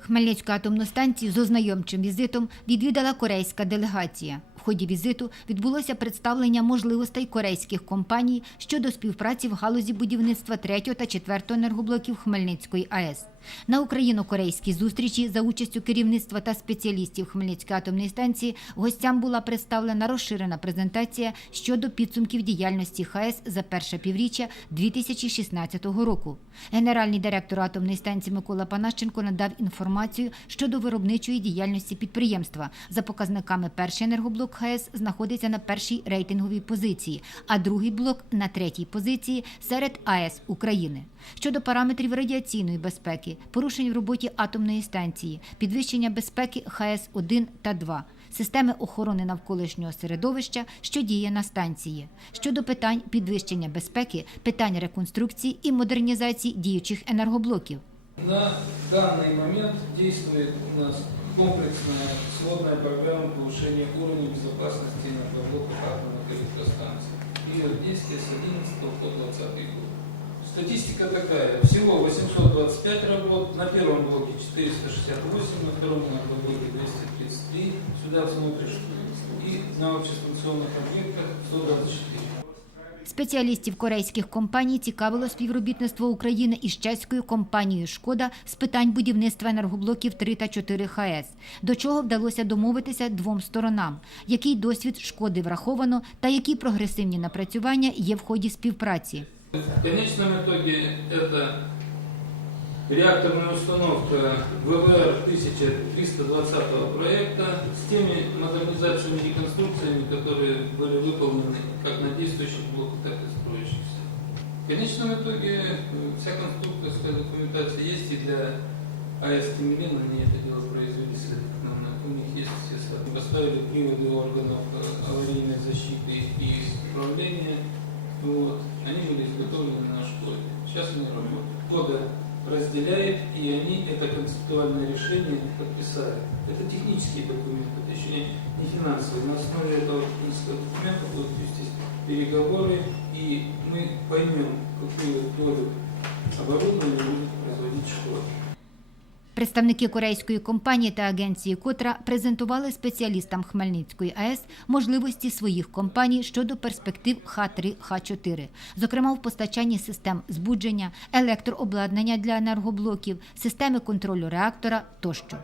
Хмельницьку атомну станцію з ознайомчим візитом відвідала корейська делегація. В ході візиту відбулося представлення можливостей корейських компаній щодо співпраці в галузі будівництва 3 та 4 енергоблоків Хмельницької АЕС. На україно-корейській зустрічі за участю керівництва та спеціалістів Хмельницької атомної станції гостям була представлена розширена презентація щодо підсумків діяльності ХАЕС за перше півріччя 2016 року. Генеральний директор атомної станції Микола Панащенко надав інформацію щодо виробничої діяльності підприємства. За показниками перший енергоблок ХАЕС знаходиться на першій рейтинговій позиції, а другий блок на третій позиції серед АЕС України. Щодо параметрів радіаційної безпеки, порушень в роботі атомної станції, підвищення безпеки ХАЕС 1 та 2, системи охорони навколишнього середовища, що діє на станції, щодо питань підвищення безпеки, питань реконструкції і модернізації діючих енергоблоків. На данный момент действует у нас комплексная сводная программа повышения уровня безопасности энергоблоков атомных электростанций. Период действия с 11 по 20 год. Статистика такая. Всего 825 работ. На первом блоке 468, на втором энергоблоке 233. Сюда смотришь. И на общестанционных объектах 124. Спеціалістів корейських компаній цікавило співробітництво України із чеською компанією Шкода з питань будівництва енергоблоків 3 та 4 ХАЕС, до чого вдалося домовитися двом сторонам, який досвід шкоди враховано та які прогресивні напрацювання є в ході співпраці. В конечном итоге это реакторная установка ВВР 1320 проекта с теми модернизациями и реконструкциями, конечном итоге э, вся конструкторская документация есть и для АЭС Тимирин, они это дело произвели следовательно. У них есть все. Поставили приводы органов э, аварийной защиты и управления. Вот. Они были изготовлены на школе. Сейчас они работают. Кода разделяет, и они это концептуальное решение подписали. Это технический документ, это еще не, не финансовый. На основе этого документа будут вестись переговоры, и мы оборудования будет производить школа. Представники корейської компанії та агенції Котра презентували спеціалістам Хмельницької АЕС можливості своїх компаній щодо перспектив Х3 Х4, зокрема в постачанні систем збудження, електрообладнання для енергоблоків, системи контролю реактора тощо.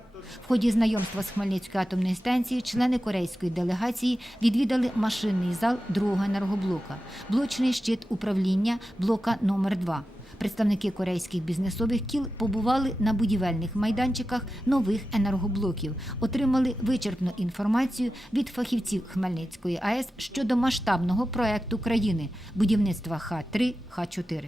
В ході знайомства з Хмельницької атомної станції члени корейської делегації відвідали машинний зал другого енергоблока, блочний щит управління блока номер 2 Представники корейських бізнесових кіл побували на будівельних майданчиках нових енергоблоків, отримали вичерпну інформацію від фахівців Хмельницької АЕС щодо масштабного проекту країни будівництва Х3 Х4.